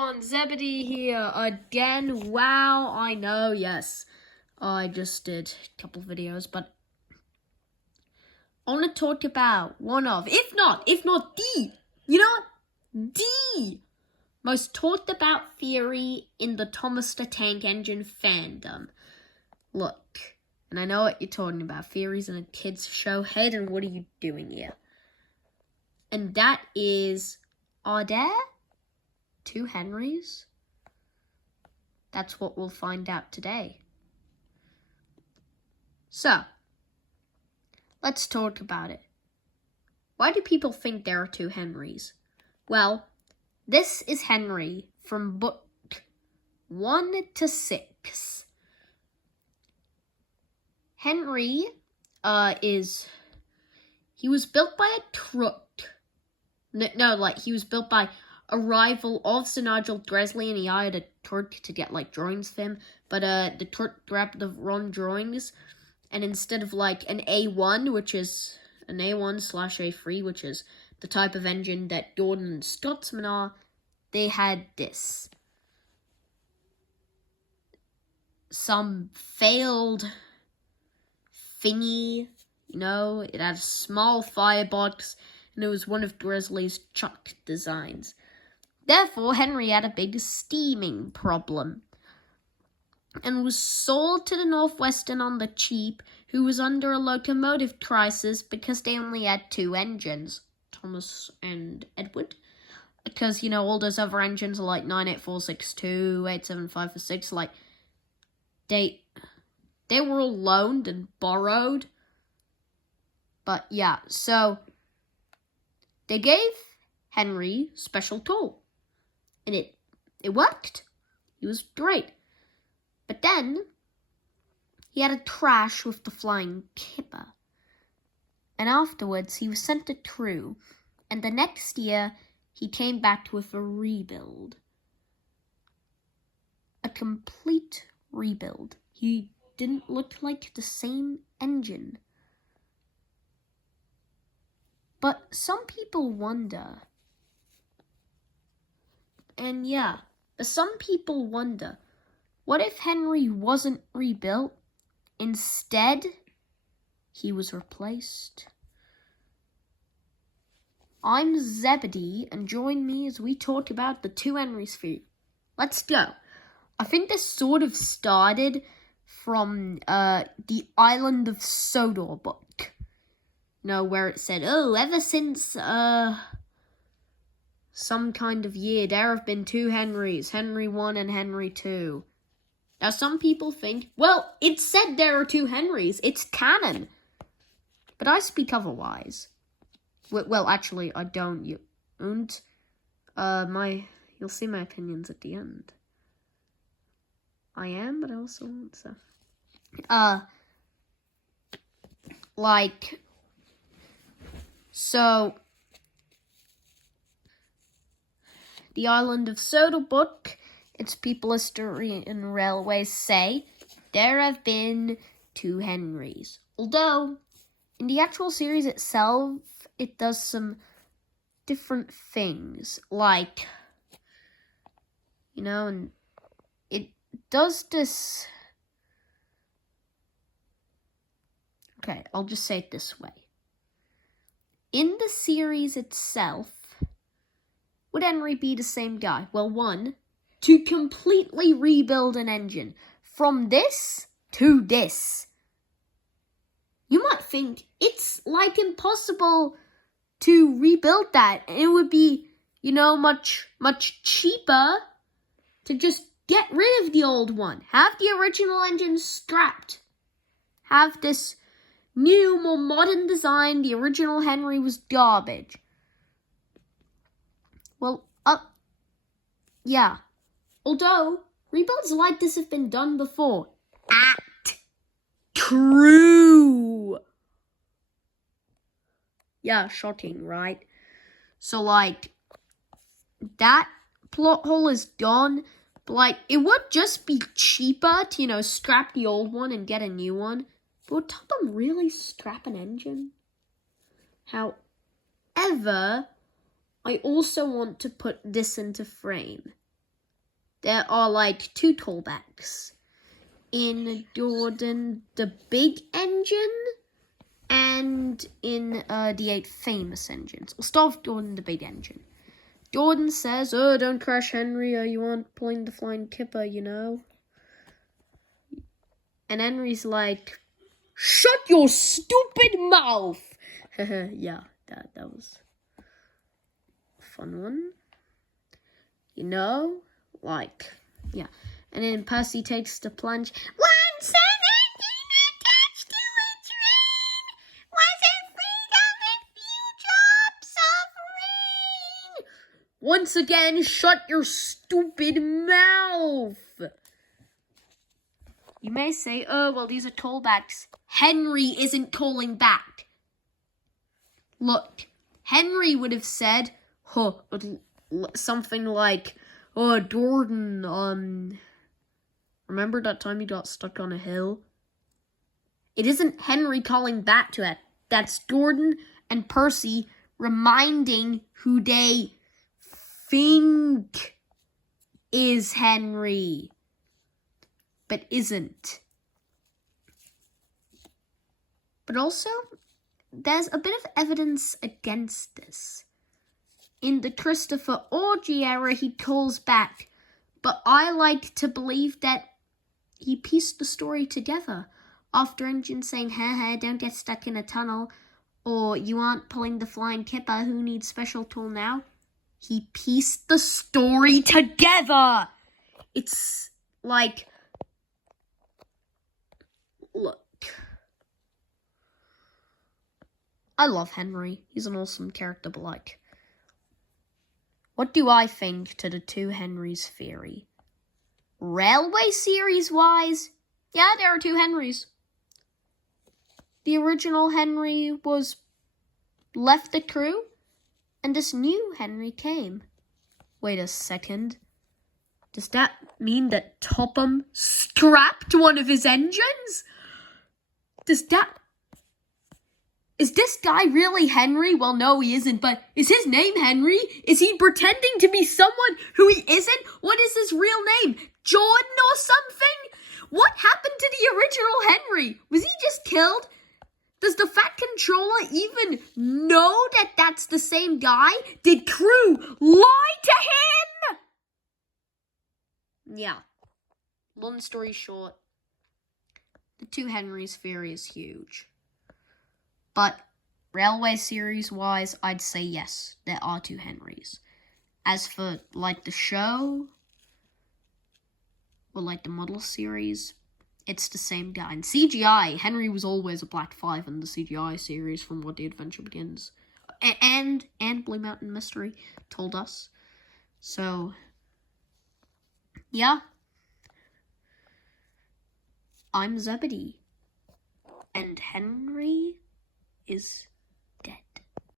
everyone, Zebedee here again. Wow, I know, yes. I just did a couple videos, but I want to talk about one of, if not the, the most talked about theory in the Thomas the Tank Engine fandom. Look, and I know what you're talking about, theories in a kid's show. Hayden, what are you doing here? And that is, are there two Henrys? That's what we'll find out today. So, let's talk about it. Why do people think there are two Henrys? Well, this is Henry from book 1 to 6. Henry he was built by a truck. He was built by a rival of Sir Nigel Dresley, and he hired a Turk to get, drawings of him. But the Turk grabbed the wrong drawings, and instead of, an A1, which is an A1/A3, which is the type of engine that Gordon and Scotsman are, they had this. Some failed thingy, it had a small firebox, and it was one of Dresley's chuck designs. Therefore, Henry had a big steaming problem and was sold to the Northwestern on the cheap, who was under a locomotive crisis because they only had two engines, Thomas and Edward. Because, all those other engines are 98462, 87546, they were all loaned and borrowed. But yeah, so they gave Henry special tool. And it worked. It was great. But then he had a crash with the flying kipper. And afterwards he was sent to True. And the next year he came back with a rebuild. A complete rebuild. He didn't look like the same engine. But some people wonder. And some people wonder, what if Henry wasn't rebuilt? Instead, he was replaced. I'm Zebedee, and join me as we talk about the two Henrys theory. Let's go. I think this sort of started from the Island of Sodor book. Where it said, ever since some kind of year, there have been two Henrys, Henry 1 and Henry 2. Now, some people think, well, it said there are two Henrys. It's canon. But I speak otherwise. Well, actually, I don't. You'll see my opinions at the end. I am, but I also won't, so. So, the Island of Sodor book, its people, history, and railways say there have been two Henrys. Although, in the actual series itself, it does some different things. And it does this. Okay, I'll just say it this way. In the series itself, would Henry be the same guy? Well, one, to completely rebuild an engine from this to this. You might think it's impossible to rebuild that. It would be, much cheaper to just get rid of the old one. Have the original engine scrapped. Have this new, more modern design. The original Henry was garbage. Well, yeah. Although, rebuilds like this have been done before. At True. Yeah, shocking, right? So, that plot hole is gone. But, it would just be cheaper to, scrap the old one and get a new one. But would Topham really scrap an engine? However, I also want to put this into frame. there are like 2 callbacks. In Jordan the Big Engine and in the 8 Famous Engines. We'll start with Jordan the Big Engine. Jordan says, "Oh, don't crash, Henry, or you aren't pulling the flying kipper, you know." And Henry's like, "Shut your stupid mouth!" Yeah, that was a fun one. You know? Like, yeah. And then Percy takes the plunge. Once an engine attached to a train was a freedom and few drops of rain. Once again, shut your stupid mouth. You may say, "Oh, well, these are callbacks." Henry isn't calling back. Look, Henry would have said, something like, "Oh, Jordan, remember that time you got stuck on a hill?" It isn't Henry calling back to it. That's Jordan and Percy reminding who they think is Henry, but isn't. But also, there's a bit of evidence against this. In the Christopher Orgy era, he calls back, but I like to believe that he pieced the story together. After Engine saying, "Hey, don't get stuck in a tunnel," or "You aren't pulling the flying kipper, who needs special tool now?" He pieced the story together. It's like, look. I love Henry. He's an awesome character, but like, what do I think to the 2 Henrys theory? Railway series-wise, yeah, there are 2 Henrys. The original Henry left the crew, and this new Henry came. Wait a second. Does that mean that Topham scrapped one of his engines? Is this guy really Henry? Well, no, he isn't, but is his name Henry? Is he pretending to be someone who he isn't? What is his real name? Jordan or something? What happened to the original Henry? Was he just killed? Does the Fat Controller even know that that's the same guy? Did crew lie to him? Yeah. Long story short, the 2 Henrys theory is huge. But Railway series-wise, I'd say yes, there are 2 Henrys. As for, like, the show, or, like, the model series, it's the same guy. In CGI, Henry was always a Black 5 in the CGI series from What the Adventure Begins. And Blue Mountain Mystery told us. So, yeah. I'm Zebedee. And Henry is